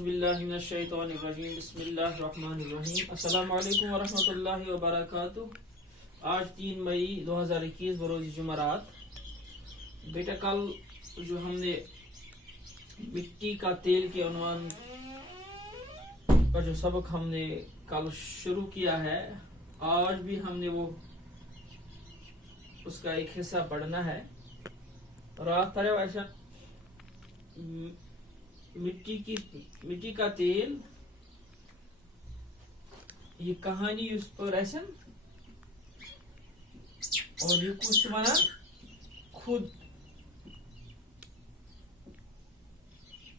اعوذ باللہ من الشیطان الرجیم بسم اللہ الرحمن الرحیم السلام علیکم ورحمۃ اللہ وبرکاتہ۔ آج 3 مئی 2021 بروز جمعرات۔ بیٹا کل جو ہم نے مٹی کا تیل کے عنوان پر جو سبق ہم نے کل شروع کیا ہے، آج بھی ہم نے وہ اس کا ایک حصہ پڑھنا ہے۔ رات پڑھا ایسا مٹی کا تیل، یہ کہانی اس پر ایسن اور یہ کچھ مانا خود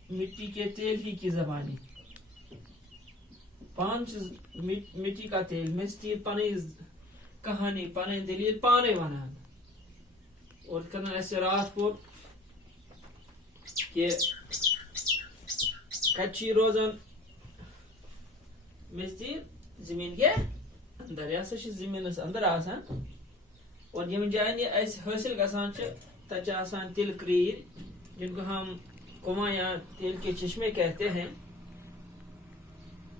مٹی کے تیل ہی کی زبانی 5 مٹی کا تیل میں پانی کہانی پانی دلیل پانے ونان اور کرنا ایسے رات کو کہ کچی روزان مستیر زمین کے اندر یا زمین اندر آسان اور یم جائیں ایسے حاصل گسان تچ آسان تل کریر جن کو ہم کما یا تیل کے چشمے کہتے ہیں۔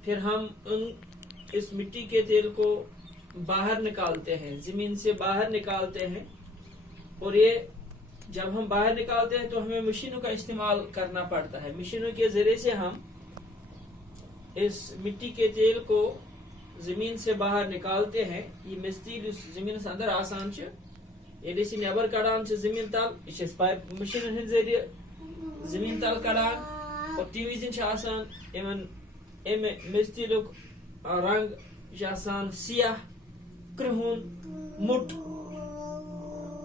پھر ہم اس مٹی کے تیل کو باہر نکالتے ہیں، زمین سے باہر نکالتے ہیں، اور یہ جب ہم باہر نکالتے ہیں تو ہمیں مشینوں کا استعمال کرنا پڑتا ہے۔ مشینوں کے ذریعے سے ہم اس مٹی کے تیل کو زمین سے باہر نکالتے ہیں۔ یہ مزید زمین سے اندر آسان یعنی سے نیبر کڑان زمین تل یہ پائپ مشین ہند ذریعے زمین تل کڑان، اور تی وزن آسان مزید رنگ آسان سیاہ کرہن مٹ،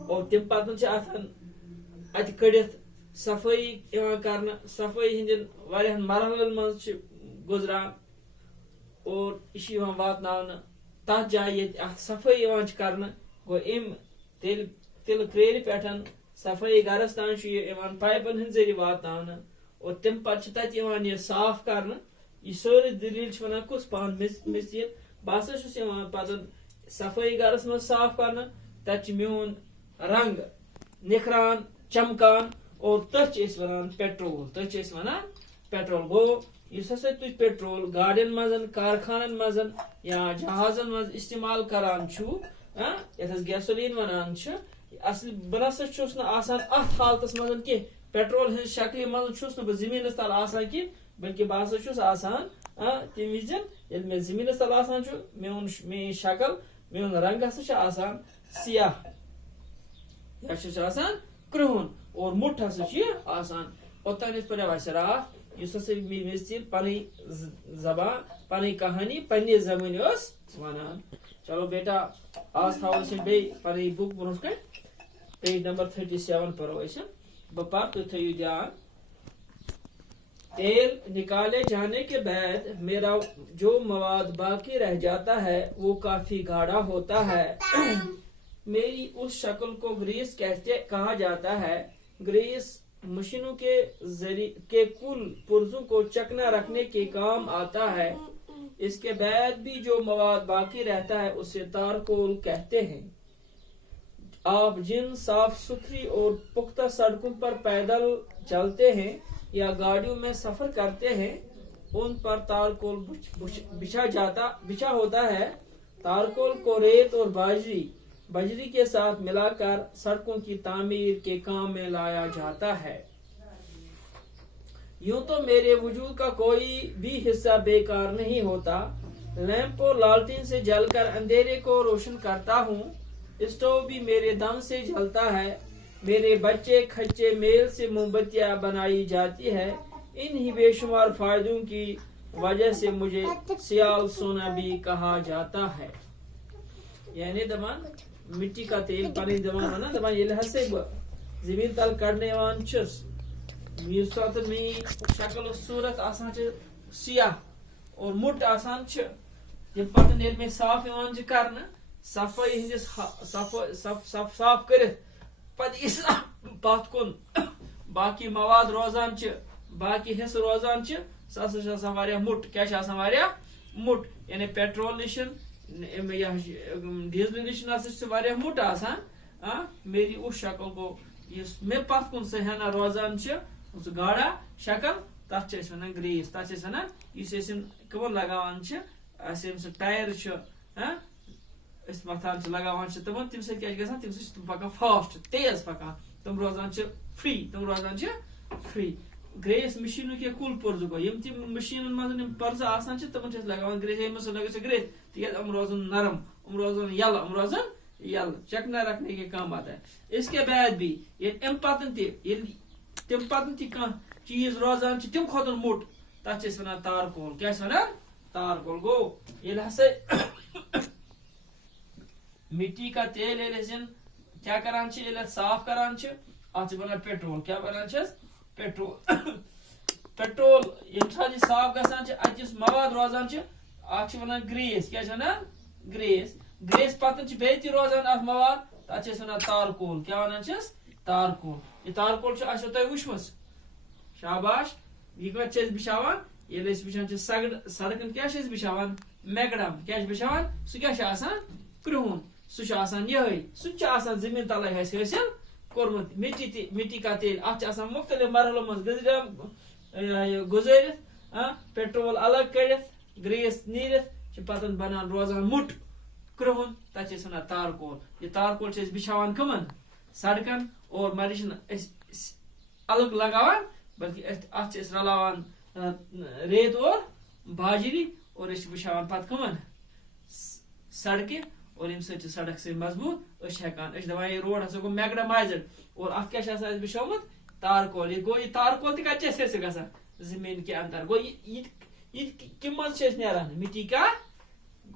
اور تم پتہ آسان ات کڑت صفائی کرنا، صفائی ہند واریاہن مرحلن مز گزران، اور یہ واتن تر جائیں صفائی کرنا گو ام تل کریل پہ صفائی گرس تان پائپن ہند ذریعے واتن، اور تم پتہ تت یہ صاف کرنا۔ یہ سوری دلیل ونان کس پان مزید بہت پتہ صفائی گرس مز صاف کرنا، تت میون رنگ نکھران چمکان، اور تر ونان پیٹرول، تر ونان پیٹرول گو اس ہسا تھی پیٹرول گاڑین مزن کارخانن مزن یا جہازن مز استعمال کران چھو یتھ گیسولین ونان اصل بنسا چھس نا آسان ات حالتس مزن کی پیٹرول ہن شکل مزن چھس نا زمین تل آسان کی، بلکہ بہت چھس آسان تم وزن یل میں زمین تل آسان میون شکل میون رنگ ہسا آسان سیاہ یا آسان کرہن، اور مٹ ہسا آسان اوتان پڑھا اسہ رات اس ہسا مزید پنی زبان پنی کہانی پنہ زبان ونان۔ چلو بیٹا آج تھو بی پنی بک برو کن پیج نمبر 37 پڑھو بہ تھی تھو دھیان۔ تیل نکالے جانے کے بعد میرا جو مواد باقی رہ جاتا ہے وہ کافی گاڑھا ہوتا ہے۔ میری اس شکل کو گریس کہا جاتا ہے۔ گریس مشینوں کے ذریعے کے کل پرزوں کو چکنا رکھنے کے کام آتا ہے۔ اس کے بعد بھی جو مواد باقی رہتا ہے اسے تارکول کہتے ہیں۔ آپ جن صاف ستھری اور پختہ سڑکوں پر پیدل چلتے ہیں یا گاڑیوں میں سفر کرتے ہیں ان پر تارکول بچھا ہوتا ہے۔ تارکول کو ریت اور بجری کے ساتھ ملا کر سڑکوں کی تعمیر کے کام میں لایا جاتا ہے۔ یوں تو میرے وجود کا کوئی بھی حصہ بیکار نہیں ہوتا۔ لیمپ اور لالٹین سے جل کر اندھیرے کو روشن کرتا ہوں، اسٹوو بھی میرے دم سے جلتا ہے، میرے بچے کھچے میل سے موم بتیاں بنائی جاتی ہے۔ ان ہی بے شمار فائدوں کی وجہ سے مجھے سیال سونا بھی کہا جاتا ہے۔ یعنی دمان مٹی کا تیل پانی دمان یہ ہسے زمین تل کڑنے چھس اس سات میں شکل و صورت آسان سیاہ اور مٹ آسان پتہ میں صاف کرنا صفائی ہندس صاف کرت پتہ پت کن باقی مواد روزان باقی حصہ روزان سا مٹ کیا مٹ، یعنی پیٹرول نشن ڈیزل نش مٹ آسان۔ میری اس شکل کو میں پت کن سہ ہنا روزان گاڑا شکل تتھ چھِ أسۍ وَنان گریس تتھ چھِ أسۍ وَنان یُس أسۍ یِم کٕمن لگاوان چھِ اَسہِ یِم سُہ ٹایر چھُ أسۍ متھان چھِ لگاوان چھِ تِمن تمہِ سۭتۍ کیاہ چھِ گژھان تمہِ سۭتۍ چھِ تِم پکان فاسٹ تیز پکان تِم روزان چھِ فری گریس مشیٖنُک یا کُل پُرزٕ گوٚو یِم تہِ مشیٖنن منٛز یِم پرزٕ آسان چھِ تِمن چھِ أسۍ لگاوان گریس ییٚمہِ منٛز لگٲیو سُہ گریس تِکیازِ یِم روزن نرم یِم روزن یلہٕ چکنا رکھنے کے کام آتا ہے اس کے بعد بھی ییٚلہِ اَمہِ پتہٕ تہِ کانٛہہ چیٖز روزان چھِ تَمہِ کھۄتہٕ موٚٹ تتھ چھِ أسۍ وَنان تارکول کیاہ چھِ وَنان تارکول گوٚو ییٚلہِ ہسا مٹی کا تیل ییٚلہِ أسۍ کیاہ کران چھِ ییٚلہِ اَتھ صاف کران چھِ اتھ چھِ بنان پیٹرول کیاہ بنان چھس پیٹرول ییٚمہِ ساتہٕ یہِ صاف گژھان چھِ اتھ یُس مواد روزان چھِ اتھ چھِ وَنان گریس کیاہ چھِ وَنان گریس پتہٕ چھِ بیٚیہِ تہِ روزان اتھ مواد تتھ چھِ أسۍ وَنان تارکول کیاہ وَنان چھِس تارکول یہِ تارکول چھُ آسیو تۄہہِ وٕچھمٕژ شاباش یہِ کتہِ چھِ أسۍ بِچھاوان ییٚلہِ أسۍ وٕچھان چھِ سڑکن کیاہ چھِ أسۍ بِچھاوان میکڈم کیاہ چھِ بِچھاوان سُہ کیاہ چھُ آسان کرٛہُن سُہ چھُ آسان یِہے سُہ تہِ چھُ آسان زٔمیٖن تلے اَسہِ حٲصِل کوٚرمُت مٹی کا تیل اتھ چھِ آسان مختلف مرحلو منٛز گُزٲرِتھ پیٹرول الگ کٔڑِتھ گریس نیٖرِتھ چھِ پتہٕ بنان روزان موٚٹ کرٛہُن تتھ چھِ أسۍ وَنان تارکول یہِ تارکول چھِ أسۍ بِچھاوان کٕمن سڑکن اور مگر یہِ چھِنہٕ أسۍ الگ لگاوان بلکہ اتھ چھِ أسۍ رلاوان ریت اور باجری اور أسۍ چھِ بِچھاوان پتہٕ کٕمن سڑکہِ اور ییٚمہِ سۭتۍ چھِ سڑک سۭتۍ مضبوٗط أسۍ چھِ ہٮ۪کان أسۍ چھِ دپان یہِ روڈ ہسا گوٚو میکڈمایزٕڈ اور اتھ کیاہ چھُ آسان اَسہِ بِچھومُت تارکول یہِ گوٚو یہِ تارکول تہِ کتہِ چھِ اَسہِ حٲصِل گژھان زٔمیٖن کہِ اندر گوٚو یہِ کمہِ منٛز چھِ أسۍ نیران مٹی کا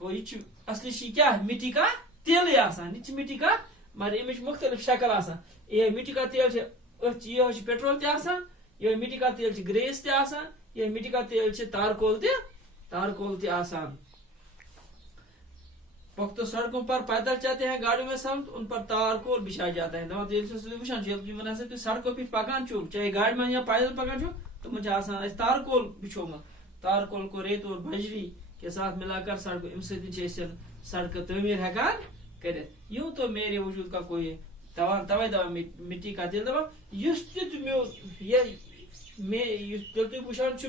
گوٚو یہِ چھُ اصلی چھِ یہِ کیاہ مٹی کا تیلٕے آسان یہِ چھِ مٹی کا مگر اَمِچ مختلف شکل آسان یہِ مٹی کا تیل چھِ أتھۍ یِہوے چھِ پیٹرول تہِ آسان یِہوے مٹی کا تیل چھِ گریس تہِ آسان یِہوے مٹی کا تیل چھِ تارکول تہِ آسان پختو سڑکوں پر پیدل چلتے ہیں گاڑیوں میں سب ان پر تارکول بچھایا جاتا ہے دپان سڑکوں پہ پکان چھو چاہے گاڑی میں یا پیدل پکان چھو تمن آسان تارکول بچھومت تارکول کو ریت اور بجری کے ساتھ ملا کر سڑکوں ام سے سڑک تعمیر ہیکان کرت یوں تو میرے وجود کا کوئی توے دپان مٹی کا تیل دپان یس تیل تھی وچان چھ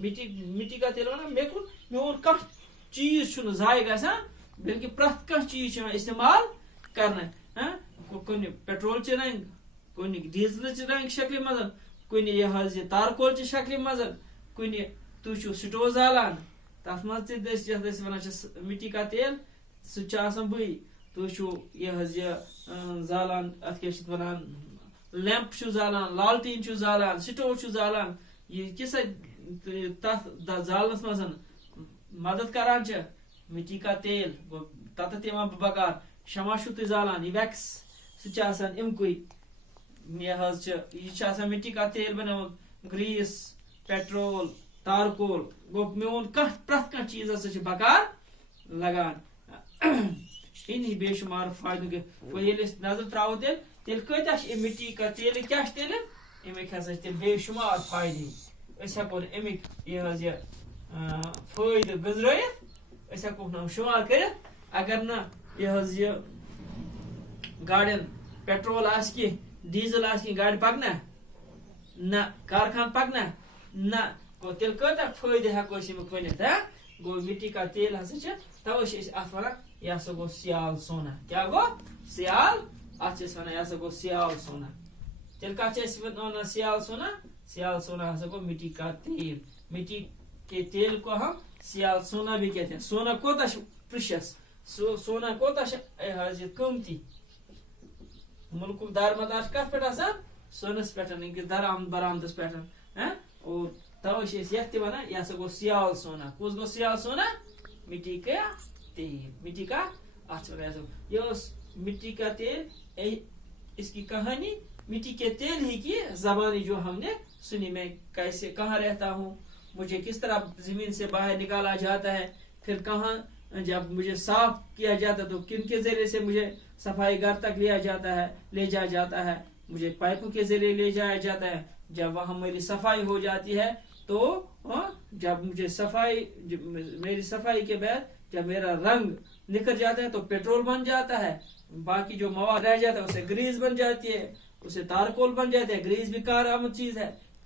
مٹی کا تیل ونان میون کانٛہہ چیز چھُنہٕ ضایع گژھان بلکہ پرٛٮ۪تھ کانٛہہ چیز چھُ استعمال کرنہٕ کُنہِ پیٹرول چہِ رنگ کُنہِ ڈیزل چہِ رنگ شکلہِ منٛز کُنہِ یہِ تارکول چہِ شکلہِ منٛز کُنہِ تُہۍ چھِو سٹو زالان تتھ منٛز تہِ یتھ أسۍ ونان چھِ مٹی کا تیل سُہ تہِ چھُ آسان بٕے تُہۍ چھِو یہِ زالان اتھ کیاہ چھِ ونان لیمپ چھِو زالان لالٹیٖن چھِو زالان سٹو چھِو زالان یہِ کِژھ تتھ زالنس منٛز مدد کران چھِ مٹی کا تیل تتھ یِوان بکار شمع چھِو تُہۍ زالان یہِ ویکس سُہ چھُ آسان امکُے یہِ چھُ آسان مٹی کا تیل بنومُت گریس پیٹرول تارکول گوٚو میون پرٛٮ۪تھ کانٛہہ چیز ہسا چھُ بکار لگان انہی بے شمار فٲیدٕ ییٚلہِ أسۍ نظر تراوو تیٚلہِ کۭتیاہ چھِ مٹی کا تیل کیاہ چھِ تیٚلہِ امیِکۍ ہسا چھِ تیٚلہِ بے شمار فٲیدٕ أسۍ ہٮ۪کو نہٕ امیِکۍ یہِ فٲیدٕ گٔنزرٲیِتھ أسۍ ہٮ۪کوکھ نہٕ شُمار کٔرِتھ اگر نہٕ یہِ گاڑٮ۪ن پیٹرول آسہِ کینٛہہ ڈیزل آسہِ کینٛہہ گاڑِ پکنہ نہ کارخان پکنہ نہ گوٚو تیٚلہِ کۭتیاہ فٲیدٕ ہٮ۪کو أسۍ امیُک ؤنِتھ گوٚو مٹی کا تیل ہسا چھِ توے چھِ أسۍ اتھ ونان یہِ ہسا گوٚو سیال سونا کیاہ گوٚو سیال اتھ چھِ أسۍ ونان یہِ ہسا گوٚو سیال سونا تیٚلہِ کتھ چھِ أسۍ ونان سیال سونا ہسا گوٚو مٹی کا تیل مٹی کے تیل کو ہم سیال سونا بھی کہتے ہیں سونا کوتاہ چھُ پریشس سونا کوتاہ چھُ قۭمتی ملکُک دارمدار چھُ کتھ پٮ۪ٹھ آسان سونس پٮ۪ٹھ أکِس درآمد برآمدس پٮ۪ٹھ اور توے چھِ أسۍ یتھ تہِ ونان یہِ ہسا گوٚو سیال سونا کُس گوٚو سیال سونا مٹی کا تیل مٹی کا اتھ یہ مٹی کا تیل اس کی کہانی مٹی کے تیل ہی کی زبانی جو ہم نے سنی میں کیسے کہاں رہتا ہوں مجھے کس طرح زمین سے باہر نکالا جاتا ہے پھر کہاں جب مجھے صاف کیا جاتا تو کن کے ذریعے سے مجھے صفائی گھر تک لے جایا جاتا ہے مجھے پائپوں کے ذریعے لے جایا جاتا ہے جب وہاں میری صفائی ہو جاتی ہے تو جب مجھے میری صفائی کے بعد جب میرا رنگ نکھر جاتا ہے تو پیٹرول بن جاتا ہے باقی جو مواد رہ جاتا ہے اسے گریس بن جاتی ہے اسے تارکول بن جاتا ہے گریس بھی کارآمد چیز ہے